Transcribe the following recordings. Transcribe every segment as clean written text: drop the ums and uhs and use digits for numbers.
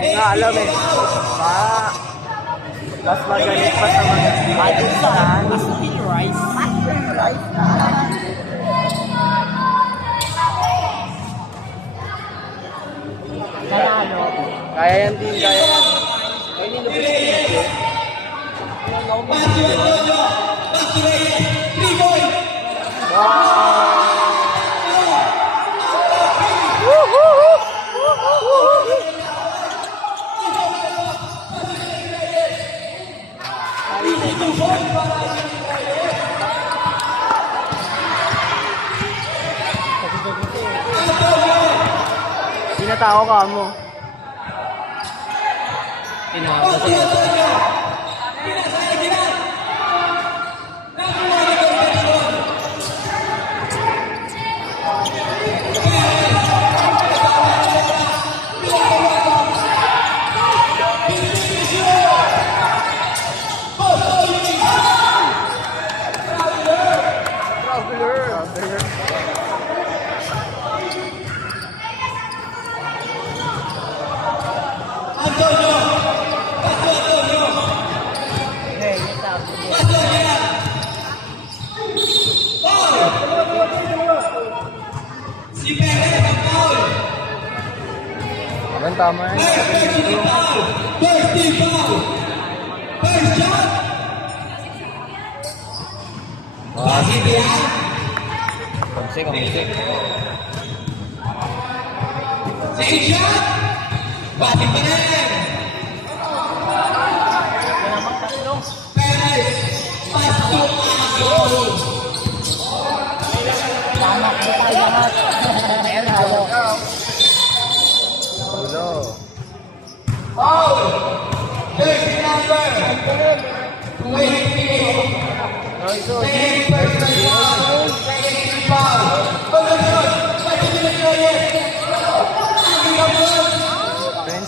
nga alam eh. Mas magaling pa sa mga Pakistan. Rice. Nanalo. Kaya yan din, kaya yan. Kaya nilubos ko dito. Tinatao ka mo. Tinawag sa Tama yan. Kamsik. Bati pa rin! Perez! Pasok! Tamak po tayo lahat. Foul! Jersey number 20. Second person foul. Second foul. Pagkasunod. Pagkasunod ko yan.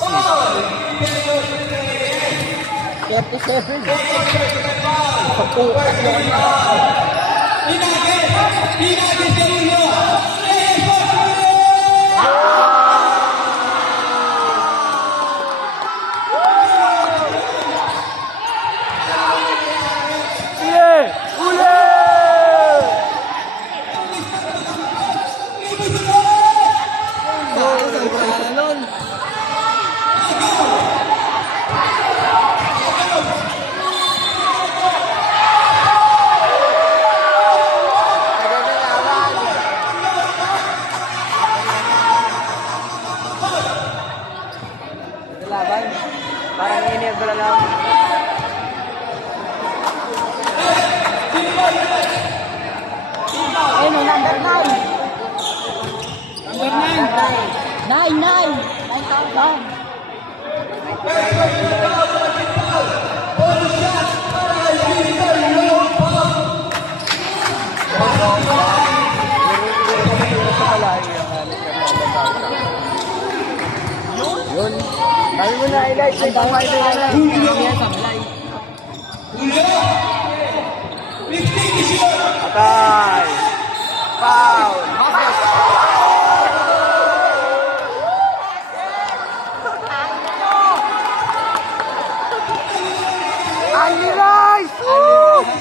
Foul! 37. Hinagin sa ulo. Laban. Parang inerbo na lang. Ayun, number 9. Number 9. 9. Down. Yun. Kami mo na i-like. Ay, kamay na yan. Atay. Foul. Ali Rice!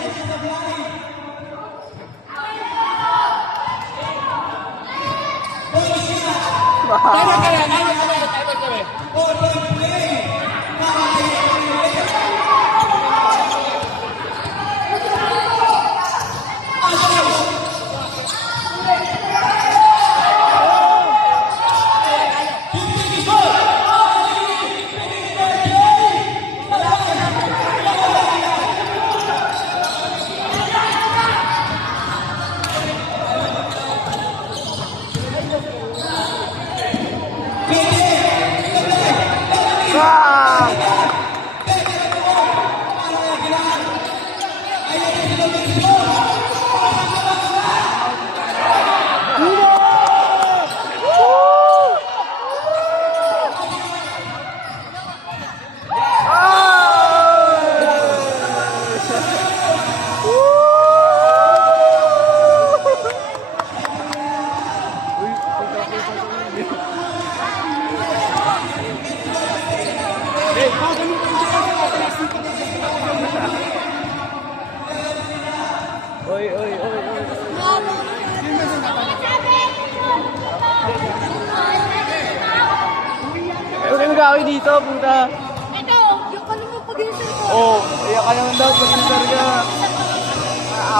mag-away dito, puta. Ito, yung ka naman pag-iisip ko. Oo, iyak ka naman daw, pag-insar ka.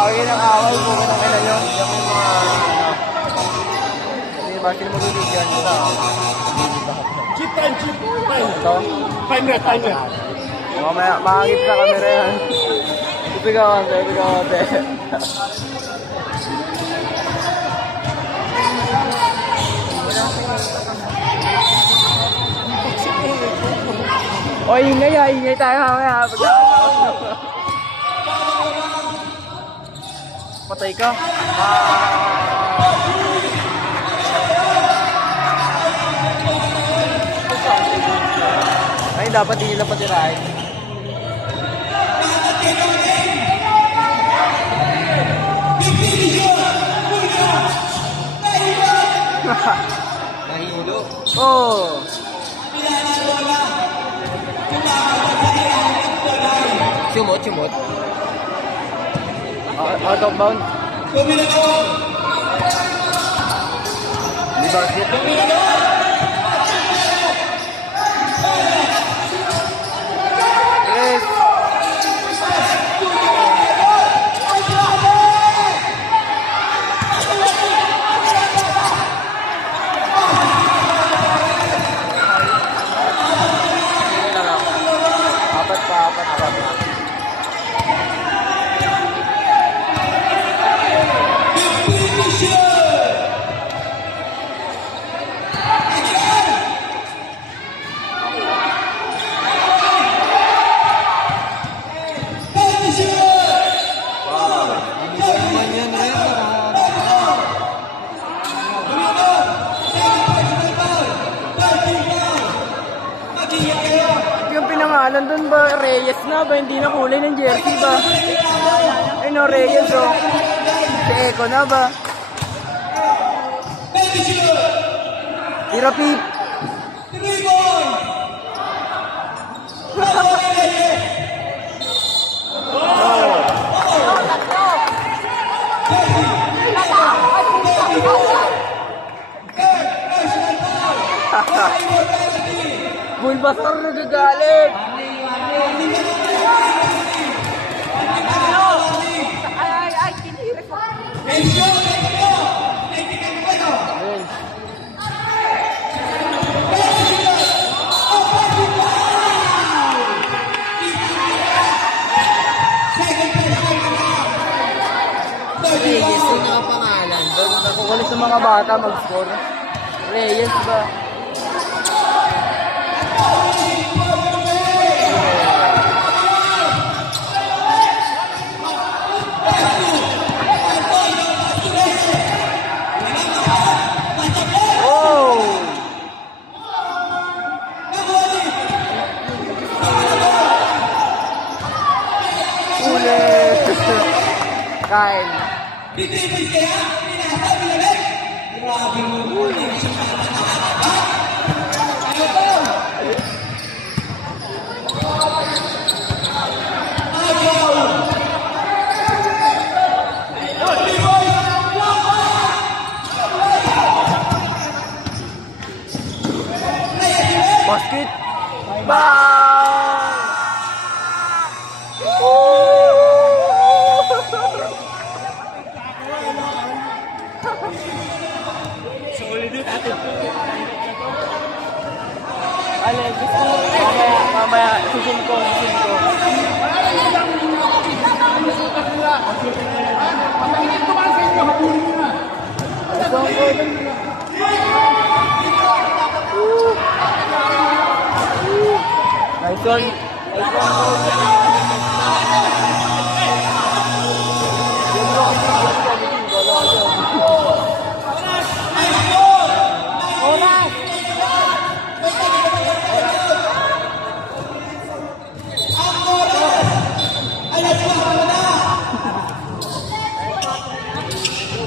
Away ng away, puta ng ina nyo. Yan yung mga, hindi ba, sino magbibigyan nila? Chip time, chip time. Ito? Timer, timer. Mamaya, makakit sa camera yan. Ito ka, ate. O, ingay tayo mamaya. Patay ka. Ay, dapat hindi nila patirahin. Nahilo. Oh. Chumot. Out of bounds. Di basket. Yes. Apat pa. Yung pinangalan doon ba, Reyes na ba? Hindi na kulay ng jersey ba? Ay no, Reyes oh. Si Eko na ba? Hirapip. Bulbasar na gagalit. Ay, kiniri ko. Ayun. Reyes yung nakapangalan. Doon nakukulit ng mga bata mag-score. Reyes ba? Kyle. Basket. Bang! Alin, mamaya, susun ko. Nice one.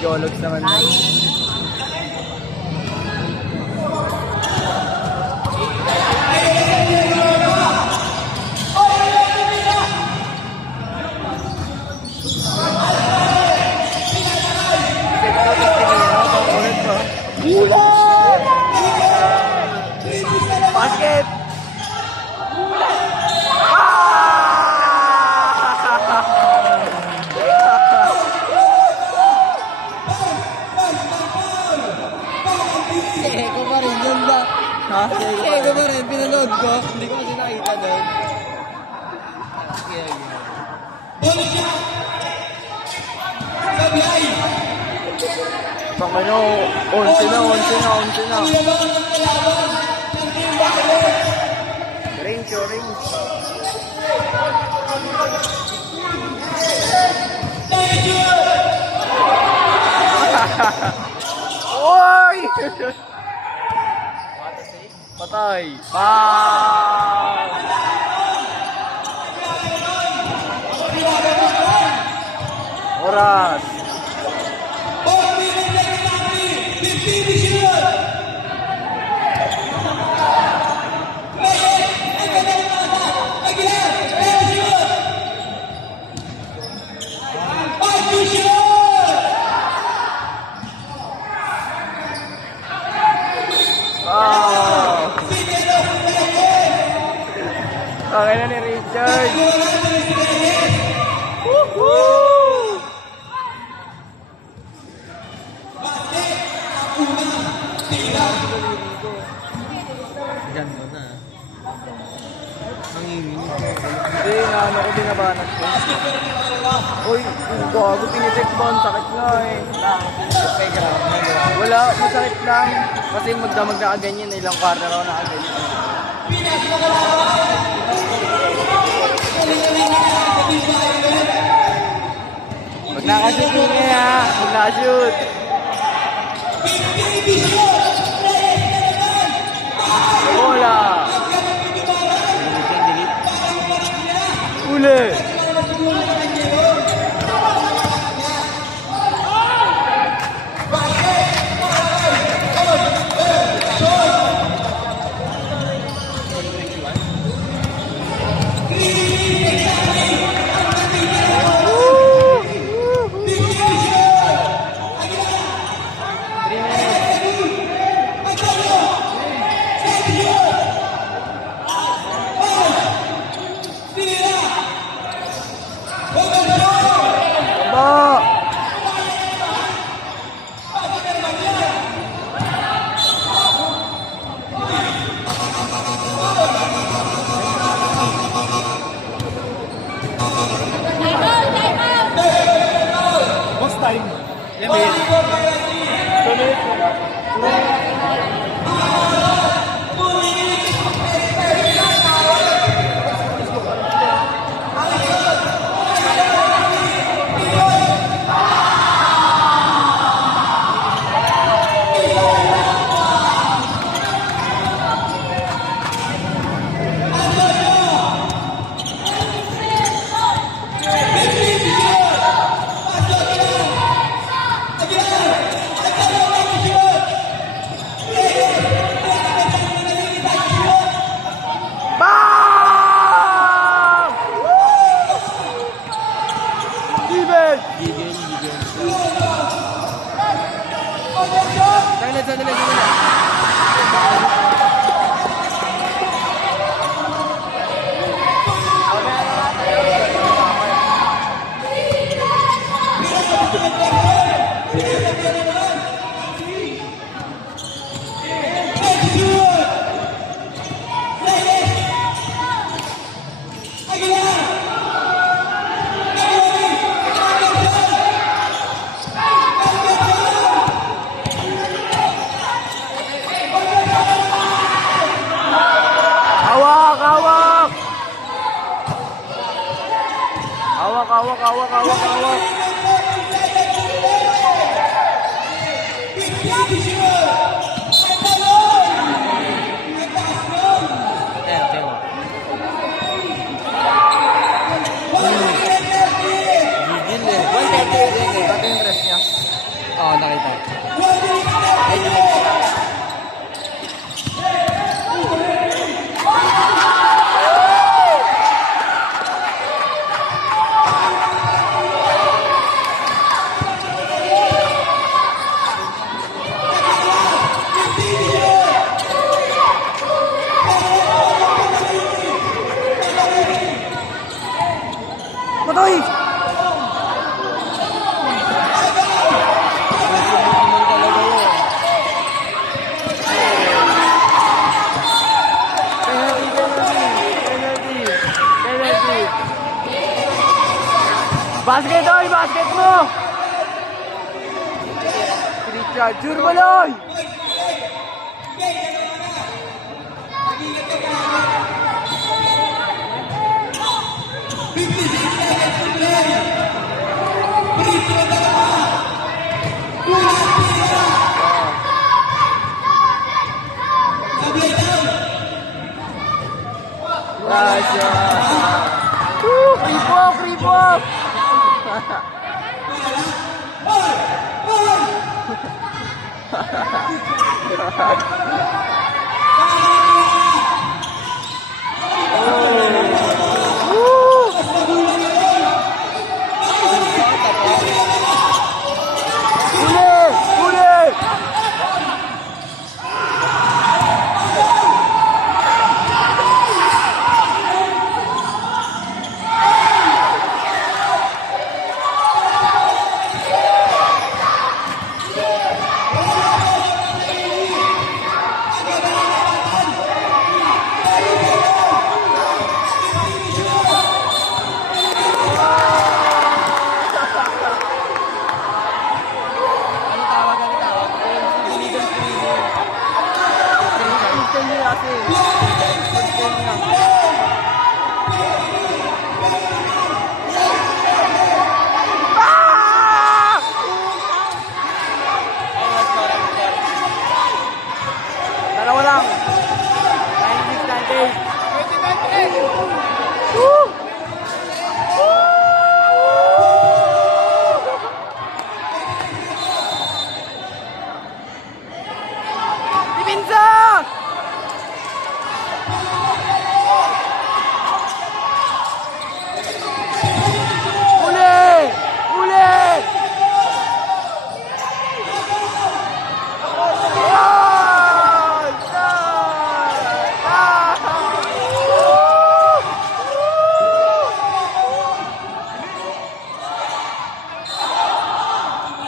Geologs naman. Basket! Napanood ko. Hindi ko kasi nakita doon. Kaya yun. Bonus shot! Sablay! Pangano, 11 na. Laban ng kalaban ng Team Bacolod. Range. Thank you! Oy! Patay. Oras. Pagpiling na kinami, Pipibisyon! Reyes, ang kanyang nasa, Aguilar, Pipibisyon! Pagpisyon! Sigelo, Reyes! Kaya na ni Richard. Wala na si Reyes! Basket, ang unang tira. Ganda na. Nanginginig. Hindi, naano ko binabanat ko. Uy, gago, tinitik ba? Ang sakit nga eh. Wala, masakit lang. Kasi magdamag na kaganyan, ilang quarter ako na kaganyan. Huwag nakashoot yun eh ha. Huwag nakashoot. Bola. Uli. Aba. Boss time. Bam! Steven! Sandali. Hawak. Pati yung dress niya. Oo, nakita. Basket, oy! Basket mo! Richard, sure mo, Loy! Creep walk, creep walk! Huli! Huli! Dalawa lang. 96-98. Woo! Dipinsa! Uli! Uli!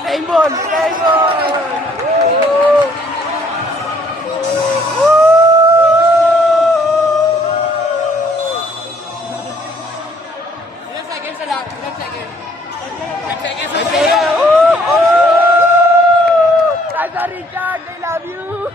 Rainbow! Rainbow! Tata Richard, I love you!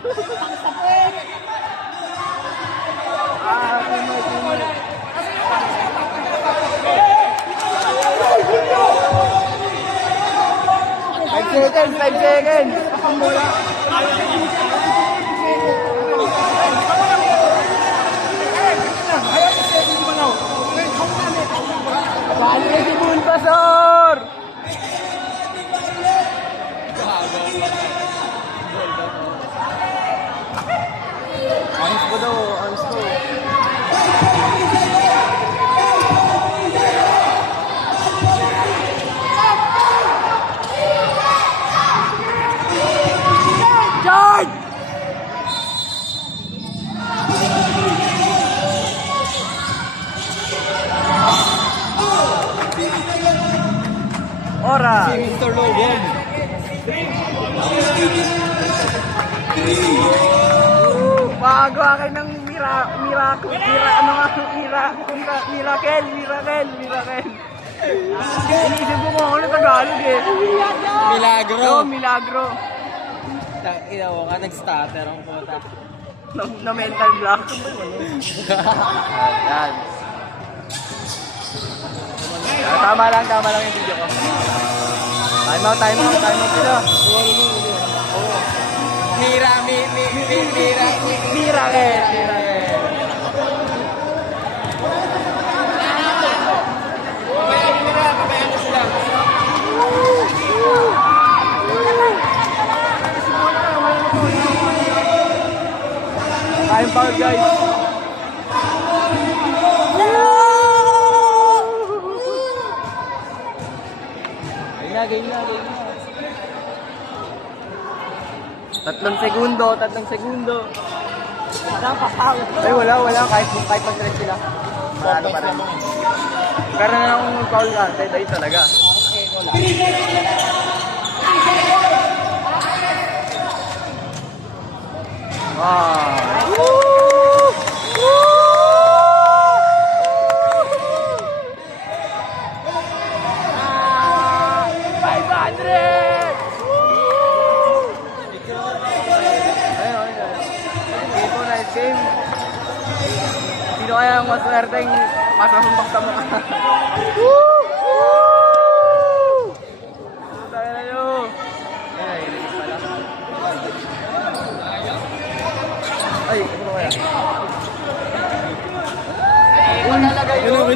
Five seconds! Bali na si Bulbasaur! Arms ko daw, arms ko. Charge! Ora! Si Mr. Logan. Magawa kayo ng miracle. Inisip ko kung ano Tagalog eh. Milagro. Oo, milagro. Ina mo ka, nag-stutter ang puta. Na mental block. Yan. Tama lang yung video ko. Time out sila. Miracle. Time foul, guys. Game na. 3 segundo. Ay, wala. Kahit mag-red sila. Maano pa rin. Pero na akong mag-foul ka. Tayo talaga. Wow. Sino kaya ang maswerteng masasumbak sa mukha? Tayo na yun. Ay, ano kaya? Winner, winner.